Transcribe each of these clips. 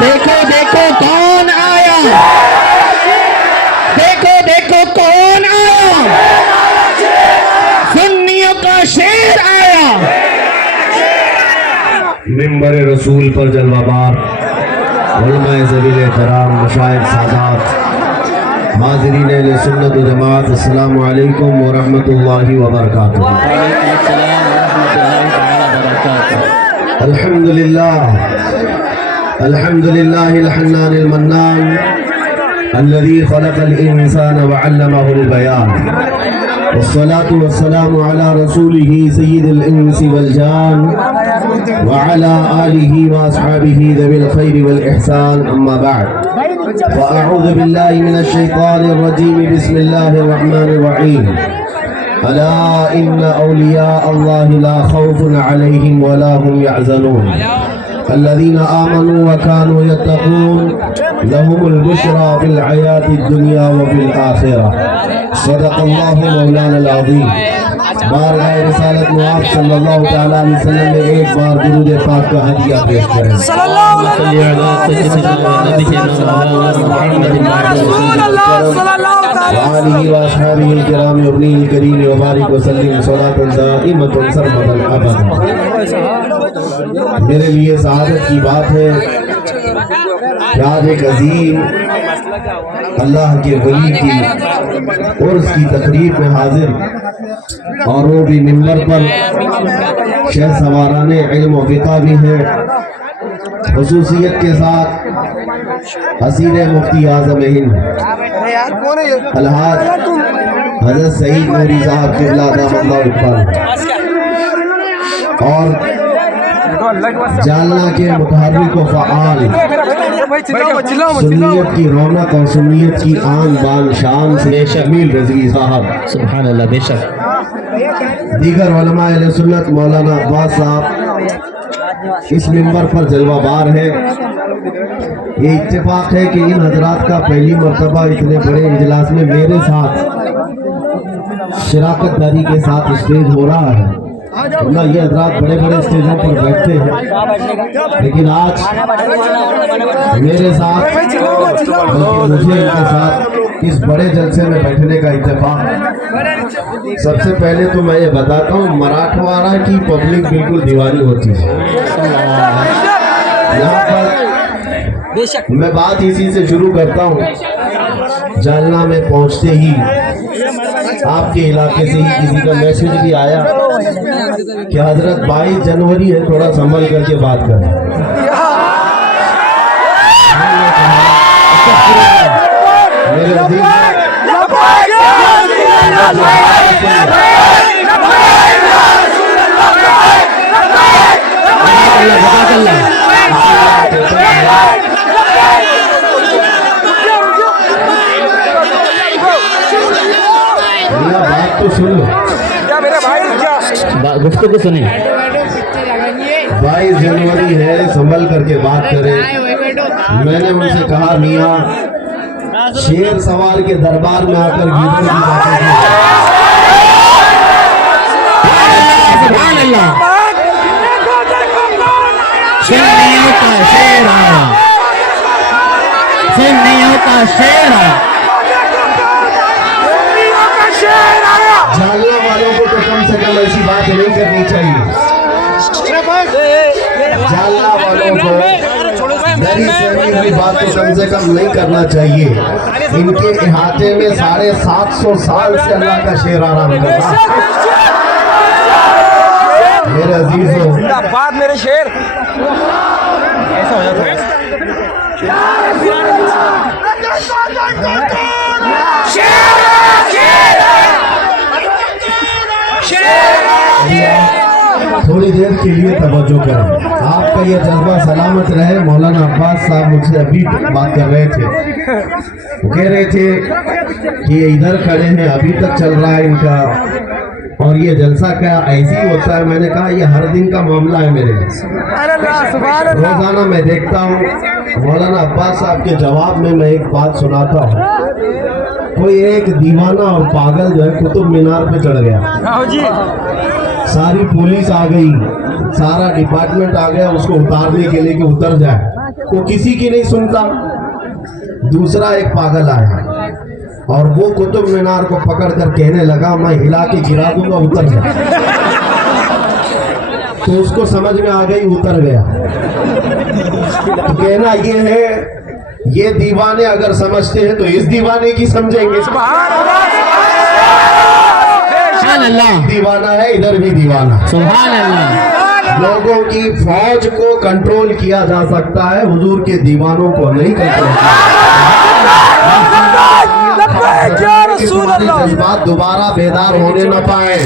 देखो देखो कौन आया, देखो देखो कौन आया, सुन्नियों का शेर आया। मिंबर रसूल पर जलवाबार उलमाए ज़बील एहतराम मशाइख सादात हाज़रीन अहले सुन्नत व जमात, अस्सलामु अलैकुम व रहमतुल्लाहि व बरकातुहू। अल्हम्दुलिल्लाह अल्हम्दुलिल्लाहिल हन्नानिल मन्नान अल्लज़ी खलक़ल इंसान व अल्लमहुल बयान, वस्सलातु वस्सलामु अला रसूलिही सय्यिदिल इंसी वल जान व अला आलिही व अस्हाबिही ज़विल खैरि वल इहसान, अम्मा बअद। फ़अऊज़ु बिल्लाहि मिनश शैतानिर रजीम, बिस्मिल्लाहिर रहमानिर रहीम। अला इन्ना औलिया अल्लाहि ला खौफुन अलैहिम व ला हुम यहज़नून, الذين آمنوا وكانوا يتقون لهم البشرى في الحياة الدنيا وفي الآخرة، صدق الله مولانا العظيم۔ بارگاہ رسالت نواب صلی اللہ تعالیٰ علیہ وسلم میں ایک بار درود پاک کا ہدیہ پیش کریں۔ صلی اللہ علیہ وآلہ وآصحابہ الکرام ابنی الکریم وبارک وسلم صلاۃ دائمۃ سرمدا ابدا۔ میرے لیے سعادت کی بات ہے کہ آج ایک عظیم اللہ کے ولی کی عرس کی تقریب میں حاضر، اور وہ بھی منبر پر شہ سواران علم و فقہ بھی ہیں، خصوصیت کے ساتھ حسین مفتی اعظم ہند الحاج حضرت سعید نوری صاحب قبلہ دامت اللہ اقبال، اور جالنا کے متحرک و فعال، سنیت کی رونق اور سنیت کی آن بان شان سے شمیل رضوی صاحب، سبحان اللہ، بے شک دیگر علماء اہل سنت مولانا عباس صاحب اس منبر پر جلوہ بار ہے۔ یہ اتفاق ہے کہ ان حضرات کا پہلی مرتبہ اتنے بڑے اجلاس میں میرے ساتھ شراکت داری کے ساتھ اسٹیج ہو رہا ہے، ورنہ یہ حضرات بڑے بڑے اسٹیجوں پر بیٹھتے ہیں، لیکن آج میرے ساتھ بلکہ مجھے ان کے ساتھ اس بڑے جلسے میں بیٹھنے کا اتفاق ہے۔ سب سے پہلے تو میں یہ بتاتا ہوں، مراٹھواڑہ کی پبلک بالکل دیوانی ہوتی ہے یہاں پر۔ میں بات اسی سے شروع کرتا ہوں، جالنا میں پہنچتے ہی آپ کے علاقے سے ہی کسی کا میسج بھی آیا کہ حضرت 22 جنوری ہے، تھوڑا سنبھل کر کے بات کریں۔ میرے عزیز بات تو سنو، گفتگو سنیں۔ 22 جنوری ہے، سنبھل کر کے بات کریں۔ میں نے ان سے کہا میاں شیر سوار کے دربار میں آ کر گیدڑ کی باتیں کی۔ سبحان اللہ، سنیوں کا شیر آیا، سنیوں کا شیر آیا۔ جالنے والوں کو تو کم سے کم ایسی بات نہیں کرنی چاہیے، جالنا والوں کو میری سہمی ہوئی بات تو کم سے کم نہیں کرنا چاہیے۔ ان کے احاطے میں 750 سال سے اللہ کا شیر آرام کر رہا ہے۔ میرے عزیزوں، میرے شیر ایسا ہو جاتا ہے۔ تھوڑی دیر کے لیے توجہ کریں، آپ کا یہ جذبہ سلامت رہے۔ مولانا عباس صاحب مجھ سے ابھی بات کر رہے تھے، وہ کہہ رہے تھے کہ یہ ادھر کھڑے ہیں، ابھی تک چل رہا ہے ان کا، اور یہ جلسہ کیا ایسی ہوتا ہے؟ میں نے کہا یہ ہر دن کا معاملہ ہے میرے لیے، روزانہ میں دیکھتا ہوں۔ مولانا عباس صاحب کے جواب میں ایک بات سناتا ہوں، کوئی ایک دیوانہ اور پاگل جو ہے قطب مینار پہ چڑھ گیا، सारी पुलिस आ गई, सारा डिपार्टमेंट आ गया उसको उतारने के लिए कि उतर जाए, वो किसी की नहीं सुनता। दूसरा एक पागल आया और वो कुतुब मीनार को पकड़कर कहने लगा मैं हिला के गिरा दूंगा, उतर जा। तो उसको समझ में आ गई, उतर गया। तो कहना ये है, ये दीवाने अगर समझते हैं तो इस दीवाने की समझेंगे। सुभान अल्लाह, दीवाना है, इधर भी दीवाना। सुभान अल्लाह। लोगों की फौज को कंट्रोल किया जा सकता है, हुजूर के दीवानों को नहीं कंट्रोल किया। जज्बात दोबारा बेदार होने न पाए।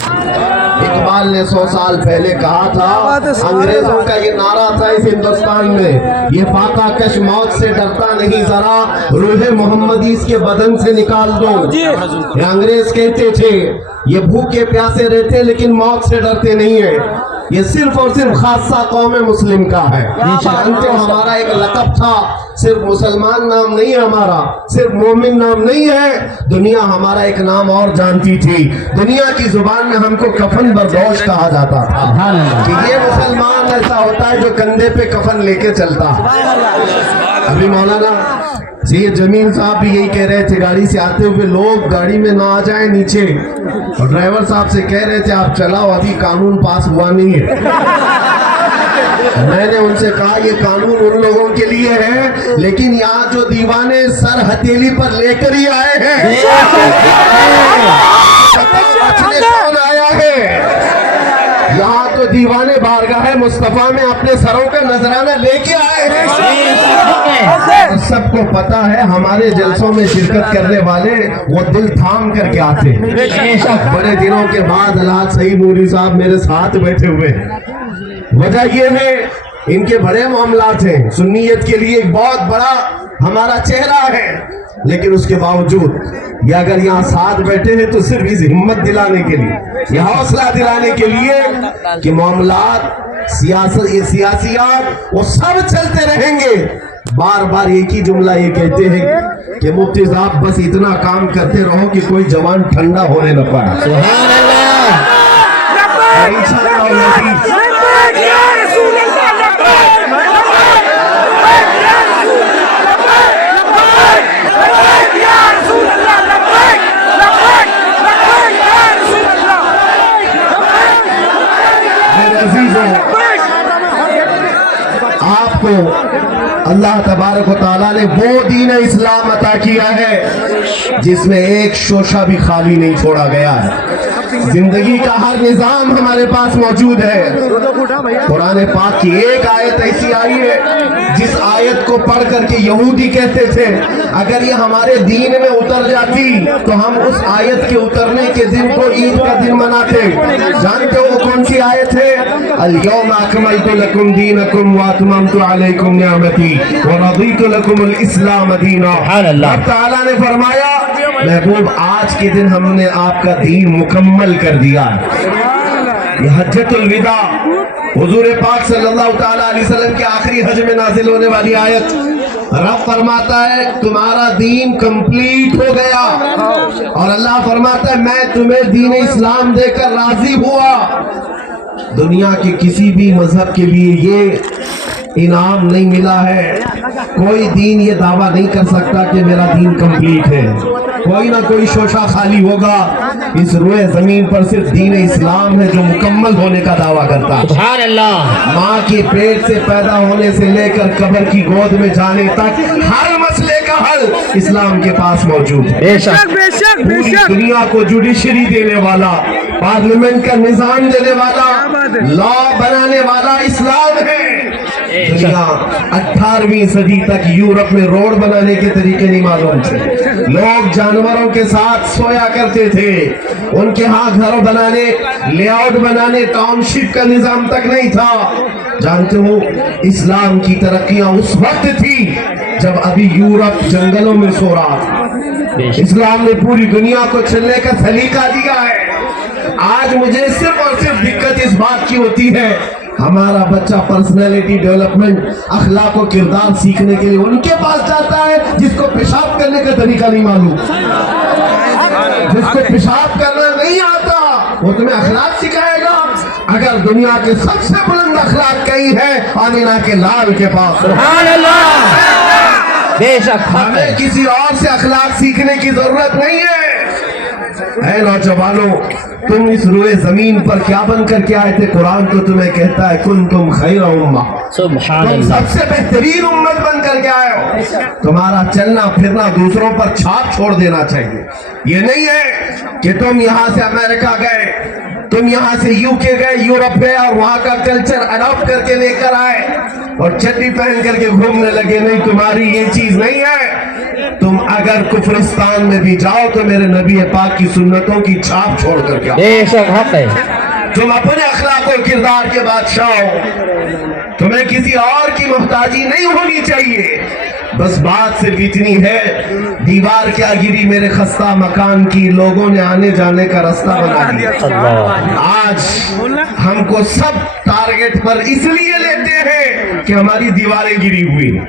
इकबाल ने 100 साल पहले कहा था, अंग्रेजों का ये नारा था इस हिंदुस्तान में, ये फाका कश मौत से डरता नहीं, जरा रूह मोहम्मदी इसके बदन से निकाल दो। ये अंग्रेज कहते थे ये भूखे प्यासे रहते लेकिन मौत से डरते नहीं है। ये सिर्फ और सिर्फ खासा कौम मुस्लिम का है। जानते हो हमारा एक लक़ब था, सिर्फ मुसलमान नाम नहीं है हमारा, सिर्फ मोमिन नाम नहीं है, दुनिया हमारा एक नाम और जानती थी। दुनिया की जुबान में हमको कफन बरदोश कहा जाता था कि ये मुसलमान ऐसा होता है जो कंधे पे कफन लेके चलता। अभी मौलाना सैयद जमील साहब भी यही कह रहे थे, गाड़ी से आते हुए लोग गाड़ी में ना आ जाए नीचे, और ड्राइवर साहब से कह रहे थे आप चलाओ, अभी कानून पास हुआ नहीं है। मैंने उनसे कहा ये कानून उन लोगों के लिए है, लेकिन यहाँ जो दीवाने सर हथेली पर लेकर ही आए हैं, कौन आया है? यहाँ तो दीवाने बारगाह मुस्तफा में अपने सरों का नजराना लेके आए हैं। सबको पता है हमारे जलसों में शिरकत करने वाले वो दिल थाम करके आते हैं। बड़े दिनों के बाद अल्लाह सही नूरी साहब मेरे साथ बैठे हुए। वजह ये है इनके बड़े मामलात हैं, सुन्नियत के लिए एक बहुत बड़ा हमारा चेहरा है, लेकिन उसके बावजूद ये अगर यहाँ साथ बैठे हैं तो सिर्फ इस हिम्मत दिलाने के लिए, ये हौसला दिलाने के लिए कि मामलात सियासत, ये सियासियात वो सब चलते रहेंगे। बार बार एक ही जुमला ये कहते हैं कि मुफ्ती साहब बस इतना काम करते रहो कि कोई जवान ठंडा होने न पाए। सुभान अल्लाह। आपको अल्लाह तबारक व तआला ने वो दीन इस्लाम अता किया है जिसमें एक शोशा भी खाली नहीं छोड़ा गया है। जिंदगी का हर निजाम हमारे पास मौजूद है। कुरान पाक की एक आयत ऐसी आई है जिस आयत को पढ़ करके यहूदी कहते थे अगर ये हमारे दीन में उतर जाती तो हम उस आयत के उतरने के दिन को ईद का दिन मनाते। जानते हो वो कौन सी आयत है? अल-यौम अकमलतु लकुम दीनकुम व अतममतु अलैकुम निअमती व रदीतु लकुमुल इस्लाम दीना। अल्लाह ताला ने फरमाया महबूब आज के दिन हमने आपका दीन मुकम्मल कर दिया। ये हज्जतुल विदा हुजूर पाक सल्लल्लाहु ताला अलैहि वसल्लम के आखिरी हज में नाजिल होने वाली आयत। रब फरमाता है तुम्हारा दीन कंप्लीट हो गया, और अल्लाह फरमाता है मैं तुम्हें दीन इस्लाम देकर राजी हुआ। दुनिया के किसी भी मजहब के लिए ये इनाम नहीं मिला है। कोई दीन ये दावा नहीं कर सकता कि मेरा दीन कंप्लीट है। कोई ना कोई शोशा खाली होगा। इस रुए जमीन पर सिर्फ दीन इस्लाम है जो मुकम्मल होने का दावा करता है। सुभान अल्लाह। माँ के पेट से पैदा होने से लेकर कब्र की गोद में जाने तक हर मसले का हल इस्लाम के पास मौजूद है। बेशक पूरी दुनिया को जुडिशरी देने वाला, पार्लियामेंट का निजाम देने वाला, लॉ बनाने वाला इस्लाम है। दुनिया 18वीं सदी तक यूरोप में रोड बनाने के तरीके नहीं मालूम थे। लोग जानवरों के साथ सोया करते थे। उनके यहाँ घर बनाने, लेआउट बनाने, टाउनशिप का निजाम तक नहीं था। जानते हो इस्लाम की तरक्कियां उस वक्त थी जब अभी यूरोप जंगलों में सो रहा था। इस्लाम ने पूरी दुनिया को चलने का सलीका दिया है। आज मुझे सिर्फ और सिर्फ दिक्कत इस बात की होती है हमारा बच्चा पर्सनैलिटी डेवलपमेंट, अखलाक और किरदार सीखने के लिए उनके पास जाता है जिसको पेशाब करने का तरीका नहीं मालूम, जिसको पेशाब करना नहीं आता वो तुम्हें अखलाक सिखाएगा। अगर दुनिया के सबसे बुलंद अखलाक कहीं है आमिना के लाल के पास। सुभान अल्लाह, बेशक हक है। हमें किसी और से अखलाक सीखने की जरूरत नहीं है। ऐ नौजवानों, तुम इस रुए जमीन पर क्या बन कर के आए थे? कुरान तो तुम्हें कहता है कुन तुम खैर उम्मा, सुभान तुम अल्लाह, सबसे बेहतरीन उम्मत बन करके आए हो। तुम्हारा चलना फिरना दूसरों पर छाप छोड़ देना चाहिए। ये नहीं है कि तुम यहाँ से अमेरिका गए, तुम यहाँ से यूके गए, यूरोप गए और वहाँ का कल्चर अडॉप्ट करके लेकर आए और चड्डी पहन करके घूमने लगे। नहीं, तुम्हारी ये चीज नहीं है। तुम अगर कुफरिस्तान में भी जाओ तो मेरे नबी पाक की सुन्नतों की छाप छोड़ करके आओ। बेशक हक है। तुम अपने अखलाक और किरदार के बादशाह हो, तुम्हें किसी और की मोहताजी नहीं होनी चाहिए। बस बात सिर्फ इतनी है, दीवार क्या गिरी मेरे खस्ता मकान की, लोगों ने आने जाने का रास्ता बना दिया। आज हमको सब टारगेट पर इसलिए लेते हैं कि हमारी दीवारें गिरी हुई।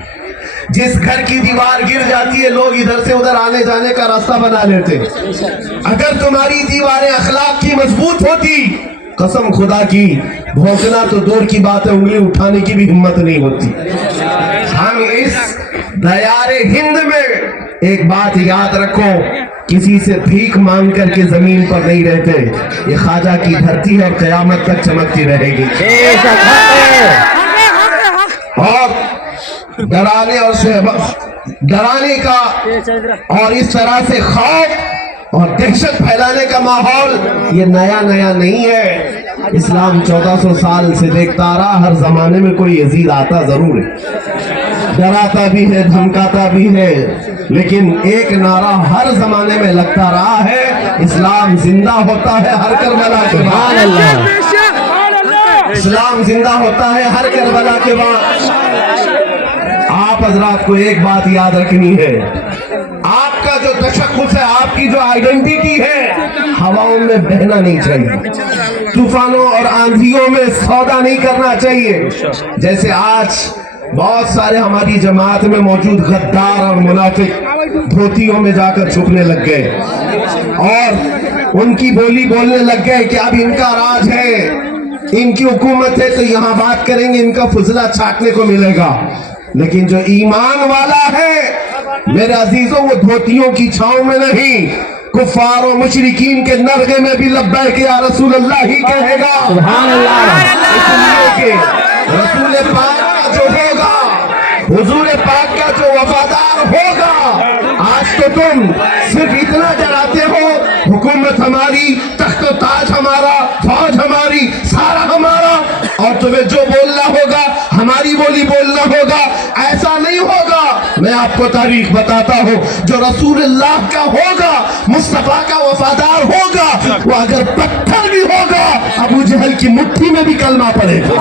जिस घर की दीवार गिर जाती है लोग इधर से उधर आने जाने का रास्ता बना लेते। अगर तुम्हारी दीवारें अखलाक की मजबूत होती, कसम खुदा की, भौंकना तो दूर की बात है, उंगली उठाने की भी हिम्मत नहीं होती। हम इस दयारे हिंद में एक बात याद रखो, किसी से भीख मांग करके जमीन पर नहीं रहते। ये ख्वाजा की धरती है और कयामत तक चमकती रहेगी। बेशक हक है। और डराने और डराने का और इस तरह से खौफ और दहशत फैलाने का माहौल ये नया नया नहीं है। इस्लाम 1400 साल से देखता आ रहा, हर जमाने में कोई यजीद आता जरूर है, डराता भी है, धमकाता भी है, लेकिन एक नारा हर जमाने में लगता रहा है, इस्लाम जिंदा होता है हर करबला के बाद। इस्लाम जिंदा होता है हर करबला के बाद। आप हजरात को एक बात याद रखनी है, आपका जो तशख्खुस है, आपकी जो आइडेंटिटी है, हवाओं में बहना नहीं चाहिए, तूफानों और आंधियों में सौदा नहीं करना चाहिए। जैसे आज बहुत सारे हमारी जमात में मौजूद गद्दार और मुनाफिक धोतियों में जाकर छुपने लग गए और उनकी बोली बोलने लग गए कि अब इनका राज है, इनकी हुकूमत है, तो यहाँ बात करेंगे, इनका फुजला छाटने को मिलेगा। लेकिन जो ईमान वाला है मेरे अजीजों, वो धोतियों की छांव में नहीं, कुफार और मुशरिकीन के नरगे में भी लब्बैक या रसूल अल्लाह ही कहेगा। सुभान अल्लाह। इसलिए कि रसूल पाक का जो होगा, हुजूर पाक का जो वफादार होगा, आज तो तुम सिर्फ इतना डराते हो, हुकूमत हमारी, तख्त ताज हमारा, फौज हमारी, सारा हमारा, और तुम्हें जो बोलना होगा हमारी बोली बोलना होगा, ऐसा नहीं होगा। मैं आपको तारीख बताता हूँ, जो रसूलुल्लाह का होगा, मुस्तफा का वफादार होगा, वो अगर पत्थर भी होगा, अबू जहल की मुट्ठी में भी कलमा पड़ेगा।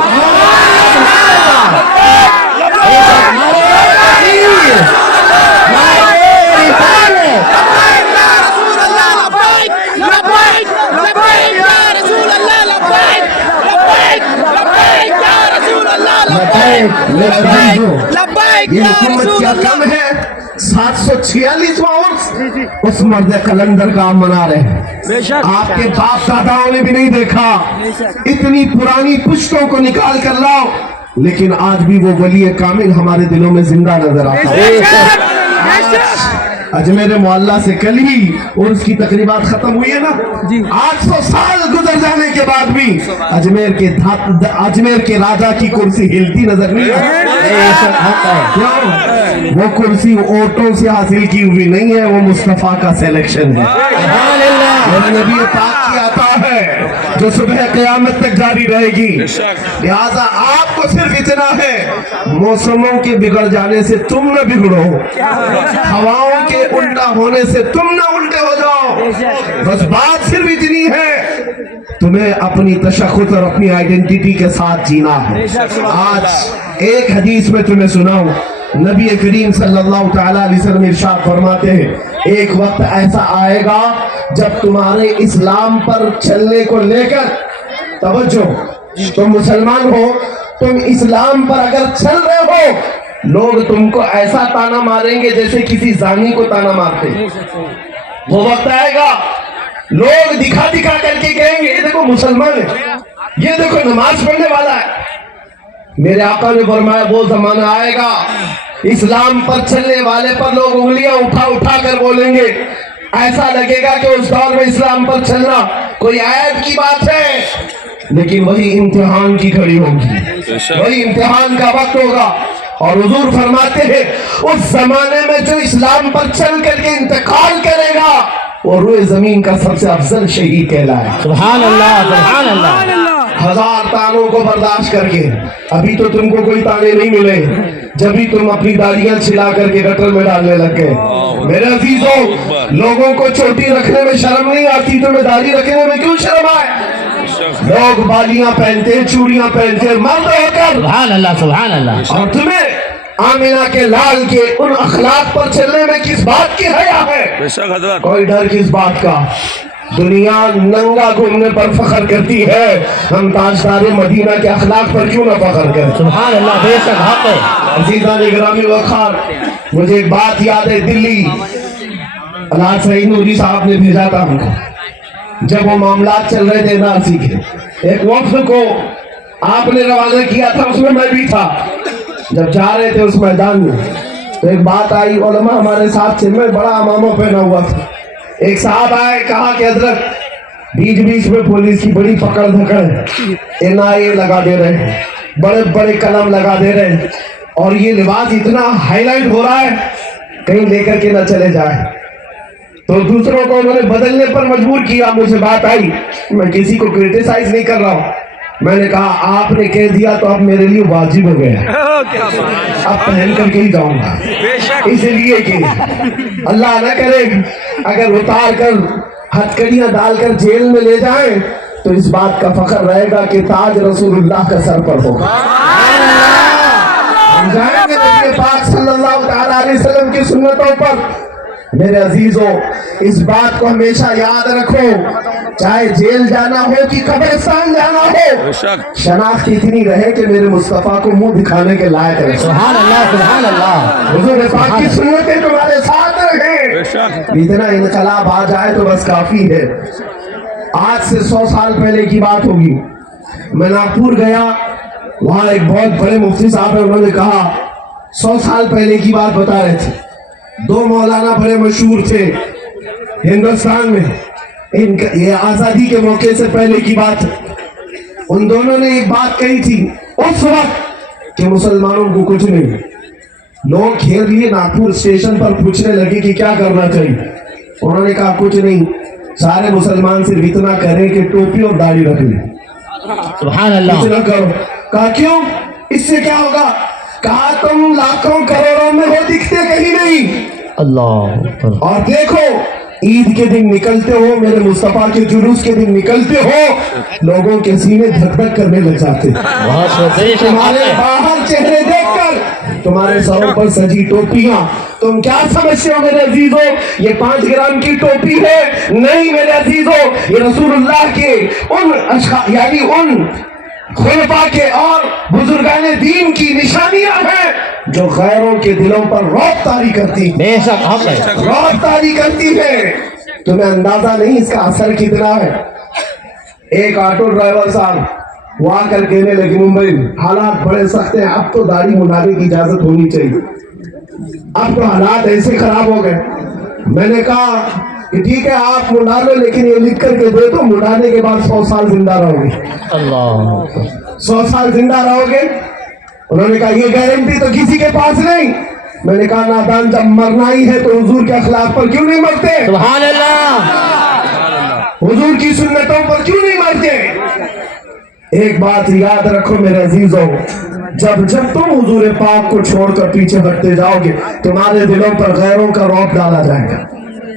ये हुकूमत क्या कम है, 746वां उर्स उस मर्द कलंदर का आप मना रहे हैं। आपके बाप दादाओं ने भी नहीं देखा। इतनी पुरानी पुश्तों को निकाल कर लाओ, लेकिन आज भी वो वली कामिल हमारे दिलों में जिंदा नजर आता है। अजमेर मोहल्ला से कल ही और उसकी तकरीबात खत्म हुई है ना, 800 साल गुजर जाने के बाद भी अजमेर के राजा की कुर्सी हिलती नजर नहीं आती। क्यों? वो कुर्सी ओटों से हासिल की हुई नहीं है, वो मुस्तफा का सिलेक्शन है। मेरे नबी पाक की आता है जो सुबह क़यामत तक जारी रहेगी। लिहाजा आपको सिर्फ इतना है, मौसमों के बिगड़ जाने से तुम न बिगड़ो, हवाओं के उल्टा होने से तुम न उल्टे हो जाओ। बस बात सिर्फ इतनी है, तुम्हें अपनी तशख्खुस और अपनी आइडेंटिटी के साथ जीना है। आज एक हदीस में तुम्हें सुनाऊं, नबी करीम सल्लल्लाहु तआला अलैहि वसल्लम इरशाद फरमाते हैं, एक वक्त ऐसा आएगा जब तुम्हारे इस्लाम पर चलने को लेकर, तवज्जो, तुम मुसलमान हो, तुम इस्लाम पर अगर चल रहे हो, लोग तुमको ऐसा ताना मारेंगे जैसे किसी जानी को ताना मारते। वो वक्त आएगा लोग दिखा दिखा करके कहेंगे ये देखो मुसलमान है, یہ دیکھو نماز پڑھنے والا ہے. میرے آقا نے فرمایا وہ زمانہ آئے گا اسلام پر چلنے والے پر لوگ انگلیاں اٹھا اٹھا کر بولیں گے, ایسا لگے گا کہ اس دور میں اسلام پر چلنا کوئی عیب کی بات ہے, لیکن وہی امتحان کی گھڑی ہوگی, وہی امتحان کا وقت ہوگا. اور حضور فرماتے ہیں اس زمانے میں جو اسلام پر چل کر کے انتقال کرے گا وہ روئے زمین کا سب سے افضل شہید کہلائے. سبحان اللہ, سبحان اللہ. 1000 تانوں کو برداشت کر کے, ابھی تو تم کو کوئی تانے نہیں ملے جب بھی تم اپنی داڑیاں چھلا کر کے گٹر میں ڈالنے لگ گئے. میرے عزیزوں, لوگوں کو چوٹی رکھنے میں شرم نہیں آتی, تمہیں داڑھی رکھنے میں کیوں شرم آئے؟ لوگ بالیاں پہنتے, چوڑیاں پہنتے, مرد ہو کر, سبحان اللہ, سبحان اللہ. اور تمہیں آمینہ کے لال کے ان اخلاق پر چلنے میں کس بات کی حیا ہے؟ کوئی ڈر کس بات کا؟ دنیا ننگا گھومنے پر فخر کرتی ہے, ہم تاجدار مدینہ کے اخلاق پر کیوں نہ فخر کریں؟ سبحان اللہ, بے شک حق ہے. عزیزان گرامی وقار, مجھے ایک بات یاد ہے, دلی علامہ سعید نوری صاحب نے بھیجا تھا ہم کو, جب وہ معاملات چل رہے تھے NRC کے, ایک وفد کو آپ نے روانہ کیا تھا, اس میں بھی تھا. جب جا رہے تھے اس میدان میں تو ایک بات آئی, علماء ہمارے ساتھ تھے, میں بڑا امامہ پہنا ہوا تھا. ایک صاحب آئے, کہا کہ حضرت بیچ بیچ میں پولیس کی بڑی پکڑ دھکڑ ہے, NIA لگا دے رہے ہیں, بڑے بڑے قلم لگا دے رہے ہیں, اور یہ لباس اتنا ہائی لائٹ ہو رہا ہے کہیں لے کر کے نہ چلے جائے. تو دوسروں کو انہوں نے بدلنے پر مجبور کیا. مجھے بات آئی, میں کسی کو کرٹیسائز نہیں کر رہا ہوں, میں نے کہا آپ نے کہہ دیا تو اب میرے لیے واجب ہو گیا, اب پہن کر کے ہی جاؤں گا, اس لیے کہ اللہ نہ کرے اگر اتار کر ہتھکڑیاں ڈال کر جیل میں لے جائیں تو اس بات کا فخر رہے گا کہ تاج رسول اللہ کا سر پر ہوگا. ہم جائیں گے نبی پاک صلی اللہ تعالیٰ علیہ وسلم کی سنتوں پر. میرے عزیزوں, اس بات کو ہمیشہ یاد رکھو, چاہے جیل جانا ہو کہ قبرستان جانا ہو, شناخت اتنی رہے کہ میرے مصطفیٰ کو منہ دکھانے کے لائق رہے. سبحان اللہ, سبحان اللہ. حضور پاک کی سنتیں تمہارے ساتھ رہیں, اتنا انقلاب آ جائے تو بس کافی ہے. آج سے 100 سال پہلے کی بات ہوگی, میں ناگپور گیا, وہاں ایک بہت بڑے مفتی صاحب ہیں, انہوں نے کہا 100 سال پہلے کی بات بتا رہے تھے. 2 مولانا بڑے مشہور تھے ہندوستان میں, یہ آزادی کے موقع سے پہلے کی بات ہے. ان دونوں نے ایک بات کہی تھی اس وقت کہ مسلمانوں کو کچھ نہیں. لوگ گھیر لیے ناگپور اسٹیشن پر, پوچھنے لگے کہ کیا کرنا چاہیے. انہوں نے کہا کچھ نہیں, سارے مسلمان صرف اتنا کریں کہ ٹوپی اور داڑھی رکھ لیں, سبحان اللہ. کچھ نہ کرو. کہا کیوں, اس سے کیا ہوگا؟ کہا تم لاکھوں کروڑوں میں ہو, دکھتے کہیں نہیں. اللہ, اور دیکھو عید کے دن نکلتے ہو, میرے مصطفیٰ کے جلوس کے دن نکلتے ہو, لوگوں کے سینے دھک دھک کرنے لگ جاتے. تمہارے باہر چہرے دیکھ کر, تمہارے سروں پر سجی ٹوپیاں, تم کیا سمجھتے ہو میرے عزیزوں یہ 5 گرام کی ٹوپی ہے؟ نہیں میرے عزیزوں, یہ رسول اللہ کے ان یعنی ان خلفاء کے اور بزرگان دین کی نشانیاں ہیں جو غیروں کے دلوں پر رعب طاری کرتی, بے شک حق ہے, رعب طاری کرتی ہے. تمہیں اندازہ نہیں اس کا اثر کتنا ہے. ایک آٹو ڈرائیور صاحب وہ آ کر کہنے لگے ممبئی حالات بڑے سخت ہیں, اب تو داڑھی منڈانے کی اجازت ہونی چاہیے, اب تو حالات ایسے خراب ہو گئے. میں نے کہا کہ ٹھیک ہے آپ منڈا لو, لیکن یہ لکھ کر کے دے دو منڈانے کے بعد 100 سال زندہ رہو گے. اللہ, 100 سال زندہ رہو گے. انہوں نے کہا یہ گارنٹی تو کسی کے پاس نہیں. میں نے کہا نادان, جب مرنا ہی ہے تو حضور کے اخلاق پر کیوں نہیں مرتے؟ سبحان اللہ. حضور کی سنتوں پر کیوں نہیں مرتے؟ ایک بات یاد رکھو میرے عزیزوں, جب تم حضور پاک کو چھوڑ کر پیچھے ہٹتے جاؤ گے تمہارے دلوں پر غیروں کا رعب ڈالا جائے گا.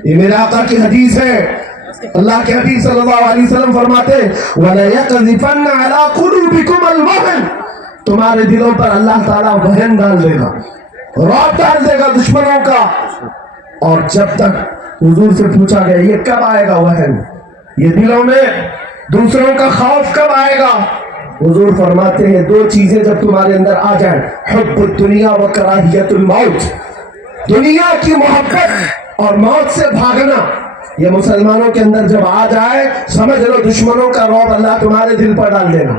یہ میرے آقا کی حدیث ہے. اللہ کے حبیب صلی اللہ علیہ وسلم فرماتے وَلَيَقْذِفَنَّ عَلَىٰ قُلُوبِكُمُ الْوَهْنَ, تمہارے دلوں پر اللہ تعالیٰ وہن ڈال دے گا, رعب ڈال دے گا دشمنوں کا. اور جب تک حضور سے پوچھا گیا یہ کب آئے گا وہن, یہ دلوں میں دوسروں کا خوف کب آئے گا؟ حضور فرماتے ہیں 2 چیزیں جب تمہارے اندر آ جائیں, حب الدنیا و کراہیت الموت, دنیا کی محبت اور موت سے بھاگنا. یہ مسلمانوں کے اندر جب آ جائے سمجھ لو دشمنوں کا رعب اللہ تمہارے دل پر ڈال دینا.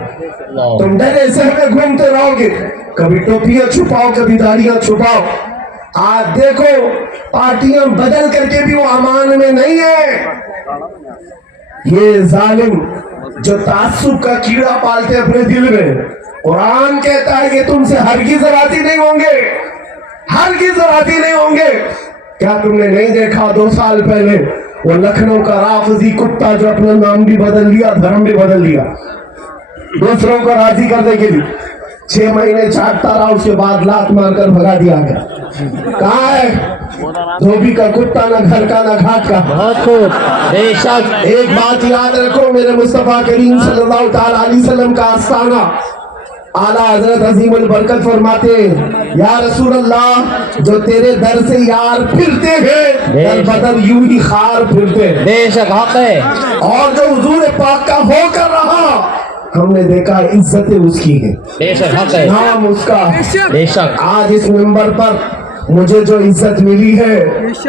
تم ڈرے سہمے گھومتے رہو گے, کبھی ٹوپیاں چھپاؤ کبھی داڑیاں چھپاؤ. آج دیکھو پارٹیاں بدل کر کے بھی وہ امان میں نہیں ہے. یہ ظالم جو تعصب کا کیڑا پالتے اپنے دل میں, قرآن کہتا ہے کہ تم سے ہرگز راضی نہیں ہوں گے, ہرگز راضی نہیں ہوں گے. کیا تم نے نہیں دیکھا 2 سال پہلے وہ لکھنؤ کا رافضی کتا جو اپنا نام بھی بدل لیا, دھرم بھی بدل لیا, دوسروں کو راضی کرنے کے لیے 6 مہینے چاٹتا رہا, اس کے بعد لات مار کر بھگا دیا گیا. کہاں ہے دھوبی کا کتا, نہ گھر کا نہ گھاٹ کا. بہت خوب, بے شک. ایک بات یاد رکھو, میرے مصطفیٰ کریم صلی اللہ تعالی علیہ وسلم کا آستانہ اعلیٰ حضرت عظیم البرکت فرماتے ہیں, یا رسول اللہ جو تیرے در سے یار پھرتے ہیں در بدر یوں ہی خار پھرتے ہیں. بے شک حق ہے. اور جو حضور پاک کا ہو کر رہا ہم نے دیکھا عزت اس کی ہے, بے شک حق ہے. نام اس کا. بے شک. آج اس منبر پر مجھے جو عزت ملی ہے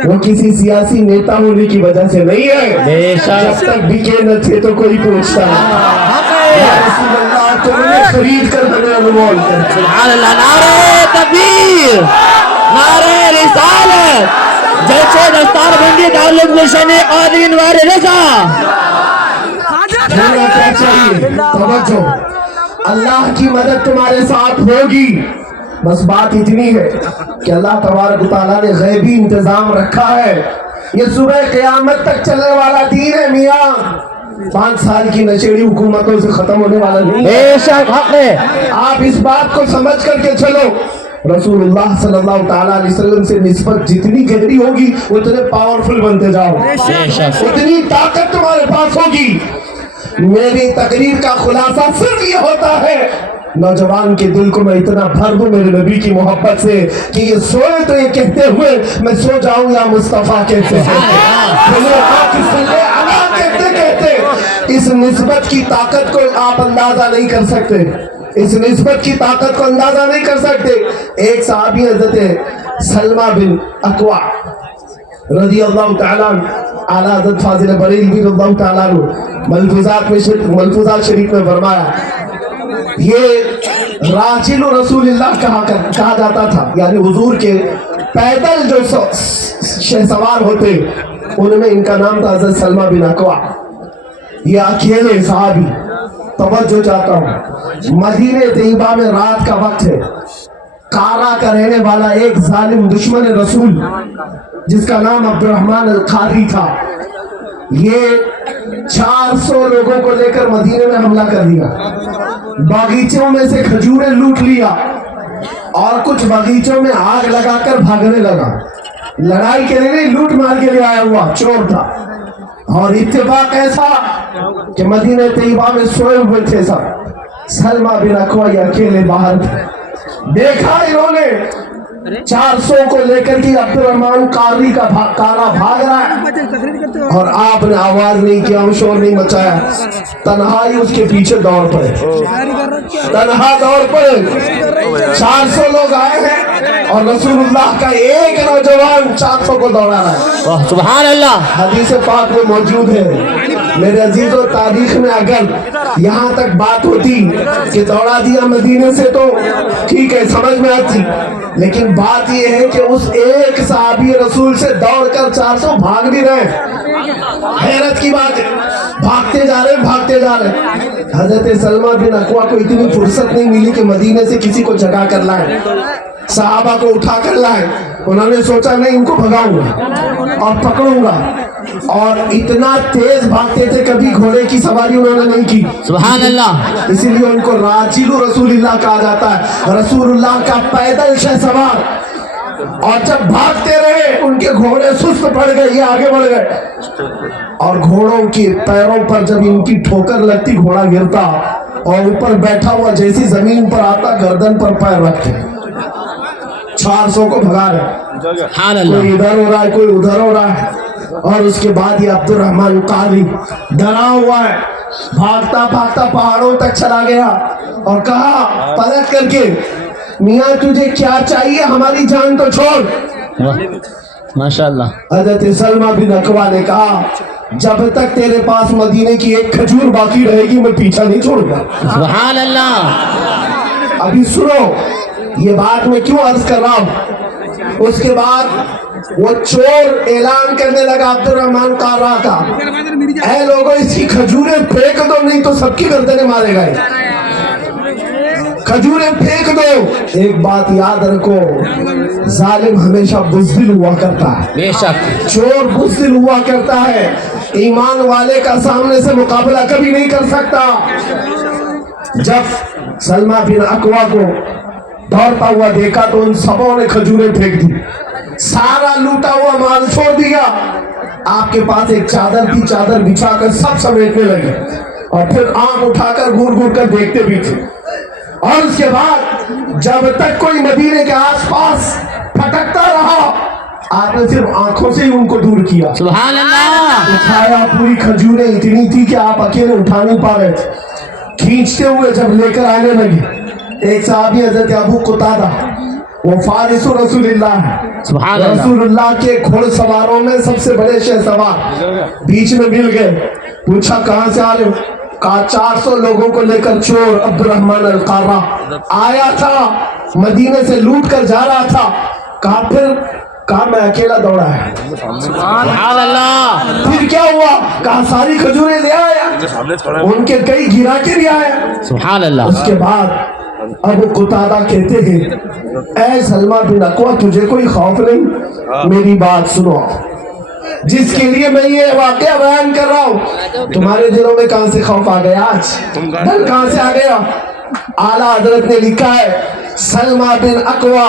وہ کسی سیاسی نیتا ہونے کی وجہ سے نہیں ہے. بے شک. جب تک بکے نہ تھے تو کوئی پوچھتا ہے حق یا ہے. رسول اللہ تم نے خرید کر ہمیں انمول کر. سبحان اللہ. نعرہ تکبیر, نعرہ رسالت. جیسے دستار بندی دارالعلوم گلشن قادرین وار رضا. ہونا کیا چاہیے؟ توجہ, اللہ کی مدد تمہارے ساتھ ہوگی. بس بات اتنی ہے کہ اللہ تبارک و تعالیٰ نے غیبی انتظام رکھا ہے. یہ صبح قیامت تک چلنے والا دین ہے میاں, 5 سال کی نشیڑی حکومتوں سے ختم ہونے والا نہیں ہے. بے شک حق ہے. آپ اس بات کو سمجھ کر کے چلو, رسول اللہ صلی اللہ تعالیٰ علیہ وسلم سے نسبت جتنی گہری ہوگی اتنے پاورفل بنتے جاؤ, بے شک. اتنی طاقت تمہارے پاس ہوگی. میری تقریر کا خلاصہ صرف یہ ہوتا ہے, نوجوان کے دل کو میں اتنا بھر دوں میرے نبی کی محبت سے کہ یہ سوئے تو یہ کہتے ہوئے میں سو جاؤں یا مصطفیٰ کہتے کہتے. اس نسبت کی طاقت کو آپ اندازہ نہیں کر سکتے, اس نسبت کی طاقت کو اندازہ نہیں کر سکتے. ایک صحابی حضرت سلمہ بن اکوع رضی اللہ تعالیٰ اعلیٰ حضرت فاضل بریلوی رضی اللہ تعالیٰ ملفوظات شریف میں فرمایا, یہ راجل رسول اللہ کہا جاتا تھا, یعنی حضور کے پیدل جو سوار ہوتے ان میں ان کا نام تھا حضرت سلمہ بن اکوع. یہ اکیلے صحابی. توجہ چاہتا ہوں, مدینہ طیبہ میں رات کا وقت ہے, کارا کا رہنے والا ایک ظالم دشمن رسول جس کا نام عبد الرحمن القاری تھا, یہ 400 لوگوں کو لے کر مدینے میں حملہ کر دیا. باغیچوں میں سے کھجوریں لوٹ لیا اور کچھ باغیچوں میں آگ لگا کر بھاگنے لگا. لڑائی کے لیے نہیں, لوٹ مار کے لیے آیا ہوا چور تھا. اور اتفاق ایسا کہ مدینہ طیبہ میں سوئے ہوئے تھے سب, سلمہ بن اکوع اکیلے باہر تھے. دیکھا انہوں نے 400 کو لے کر کے عبد الرحمن قاری کا کارا بھاگ رہا ہے, اور آپ نے آواز نہیں کیا, شور نہیں مچایا, تنہا ہی اس کے پیچھے دوڑ پڑے, تنہا دوڑ پڑے. 400 لوگ آئے ہیں اور رسول اللہ کا ایک نوجوان 400 کو دوڑا رہا ہے. سبحان اللہ. حدیث پاک میں موجود ہے. میرے عزیزوں, تاریخ میں اگر یہاں تک بات ہوتی کہ دوڑا دیا مدینے سے تو ٹھیک ہے, سمجھ میں آتی, لیکن بات یہ ہے کہ اس ایک صحابی رسول سے دوڑ کر 400 بھاگ بھی رہے. حیرت کی بات ہے, بھاگتے جا رہے بھاگتے جا رہے. حضرت سلمہ بن اکوع کو اتنی فرصت نہیں ملی کہ مدینے سے کسی کو جگا کر لائے, صحابہ کو اٹھا کر لائے. انہوں نے سوچا نہیں, ان کو بھگاؤں گا اور پکڑوں گا, اور اتنا تیز بھاگتے تھے کبھی گھوڑے کی سواری انہوں نے نہیں کی. سبحان اللہ. اسی لیے ان کو راجل رسول اللہ کہا جاتا ہے, رسول اللہ کا پیدل شہ سوار. اور جب بھاگتے رہے ان کے گھوڑے سست پڑ گئے, یہ آگے بڑھ گئے, اور گھوڑوں کے پیروں پر جب ان کی ٹھوکر لگتی گھوڑا گرتا اور اوپر بیٹھا ہوا جیسی زمین پر آتا گردن پر پیر رکھتے. 400 کو بھگا رہے, کوئی ادھر ہو رہا ہے کوئی ادھر ہو رہا ہے. اور اس کے بعد یہ عبد الرحمن قاری ڈرا ہوا ہے, بھاگتا بھاگتا پہاڑوں تک چلا گیا اور کہا پلٹ کر کے, میاں تجھے کیا چاہیے, ہماری جان تو چھوڑ. माशाल्लाह। हजरत सलमा बिन अकवा ने कहा जब तक तेरे पास मदीने की एक खजूर बाकी रहेगी मैं पीछा नहीं छोड़ूंगा। सुभान अल्लाह। अभी सुनो ये बात मैं क्यों अर्ज कर रहा हूं। उसके बाद वो चोर ऐलान करने लगा अब्दुर्रहमान कार्रा का, ऐ लोगों इसकी खजूरें फेंक दो नहीं तो सबकी गर्दनें मारेगा ये। खजूरें फेंक दो। एक बात याद रखो, जालिम हमेशा बुज़दिल हुआ करता है, बेशक। चोर बुज़दिल हुआ करता है, ईमान वाले का सामने से मुकाबला कभी नहीं कर सकता। जब सलमा बिन अकवा को दौड़ता हुआ देखा तो उन सबों ने खजूरें फेंक दी, सारा लूटा हुआ माल छोड़ दिया। आपके पास एक चादर थी, चादर बिछाकर सब समेटने लगे और फिर आंख उठाकर घूर घूर कर देखते भी थे। और उसके बाद जब तक कोई मदीने के आसपास भटकता रहा आपने सिर्फ आंखों से ही उनको दूर किया। सुभान अल्लाह। उठाया, पूरी खजूरें इतनी थी कि आप अकेले उठा नहीं पा रहे थे। खींचते हुए जब लेकर आने लगे, एक साहबी हजरत अबू कुतादा, वो फारिस रसूलुल्लाह है, सुभान अल्लाह। रसूलुल्लाह के घोड़सवारों में सबसे बड़े शहसवार बीच में मिल गए। पूछा कहां से आ रहे हो? कहा 400 लोगों को लेकर चोर अब्दुर्रहमान अल कार्रा आया था, मदीने से लूट कर जा रहा था। कहा फिर? कहा मैं अकेला दौड़ा है। सुभान अल्लाह। फिर क्या हुआ? कहा सारी खजूरें ले आया, उनके कई गिरा के ले आया। सुभान अल्लाह। उसके बाद अबू कुतादा कहते हैं, ऐ सलमा बिन अकवा तुझे कोई खौफ नहीं? मेरी बात सुनो, जिसके लिए मैं ये वाकया बयान कर रहा हूँ तुम्हारे दिलों में कहां से खौफ आ गया? आज डर कहां से आ गया? आला हजरत ने लिखा है सलमा बिन अकवा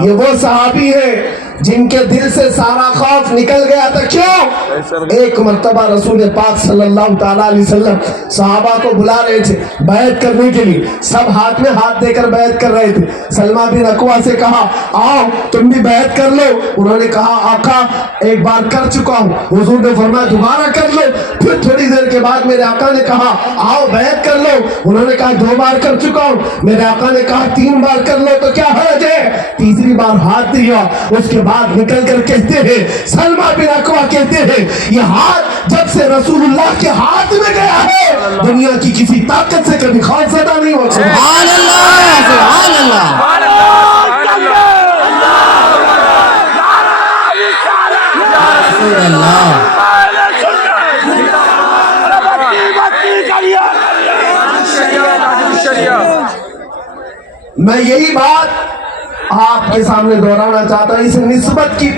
ये वो सहाबी है जिनके दिल से सारा खौफ निकल गया था। क्यों? एक मर्तबा रसूल पाक सल्लल्लाहु ताला अलैहि वसल्लम सहाबा को बुला रहे थे बैत करने के लिए, सब हाथ में हाथ देकर बैत कर रहे थे। सलमा बिन अकवा से कहा आओ तुम भी बैत कर लो। उन्होंने कहा आका एक बार कर चुका हूँ। हुजूर ने फरमाया दोबारा कर लो। फिर थोड़ी देर के बाद मेरे आका ने कहा आओ बैत कर लो। उन्होंने कहा 2 बार कर चुका हूँ। मेरे आका ने कहा 3 बार कर लो तो क्या हर्ज है? तीसरी बार हाथ दिया। उसके बाद निकल कर कहते हैं सलमा बिन अकवा कहते हैं ये हाथ जब से रसूलुल्लाह के हाथ में गया है दुनिया की किसी ताकत से कभी खौफजदा नहीं हो सकता। सुभान अल्लाह। सुभान अल्लाह। मैं यही बात आपके सामने दोहराना चाहता हूं, इस निस्बत की